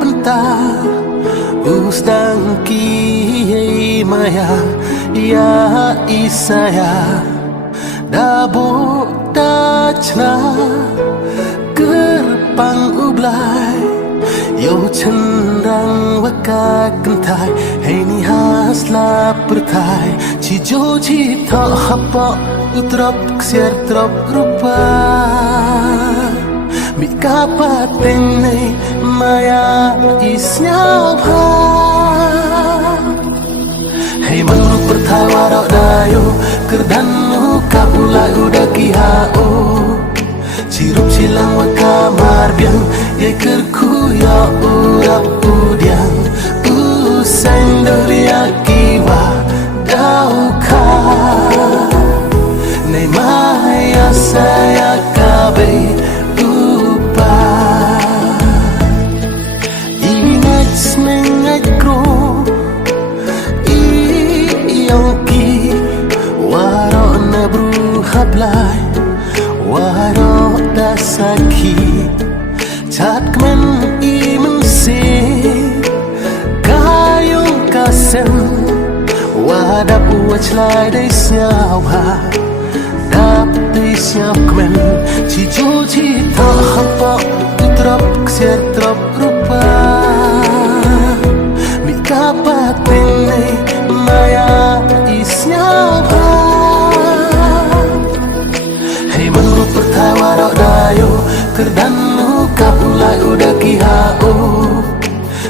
bentar Usdang ki maya ya isaya Dabo dachna Gerpang ublay Yo cendrang waka kentai Hei ni hasla pertai Cijo cita hapa Utrop ksiar trop rupa Mi kapateng nei maya isnya bha Hei manu pertai warok dayo Kerdanu kapulai udah kihao Cirup silang waka marbiang Ye kerku ya urap udiang Usang dari akiwa dauka Nei maya saya kabe upa Ingat mengat kro Iyongki Waro na bruhablay Waro dasaki Cat kemen imen si Kayong kasen Wadap wachlay day siyaw ha Dap day siyaw kemen Cijo cita hampa Utrap ksiar trop rupa Mi kapatin day maya isyaw ha Hei manu pertai warok dayo Kerdanu kapulai udah kihao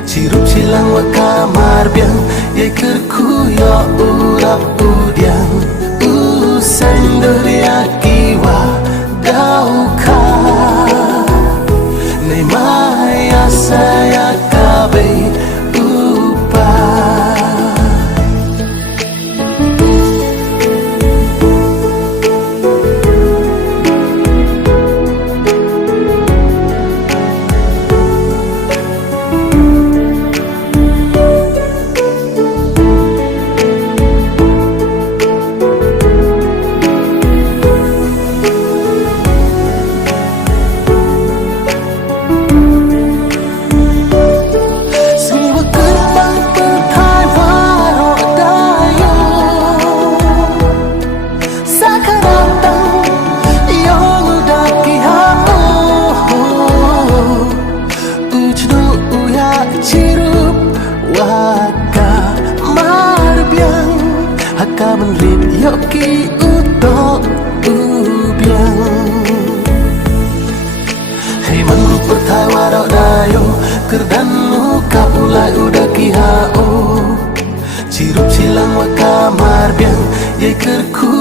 Cirup silang waka marbiang Ye kerku ya urap udiang Usang dari akiwa dauka Nei maya saya kabe upa Haka menlit yoki utok ubiang Hei manu pertai warok dayo Kerdanu kapulai udah kihao Cirup silang waka marbiang Ye kerku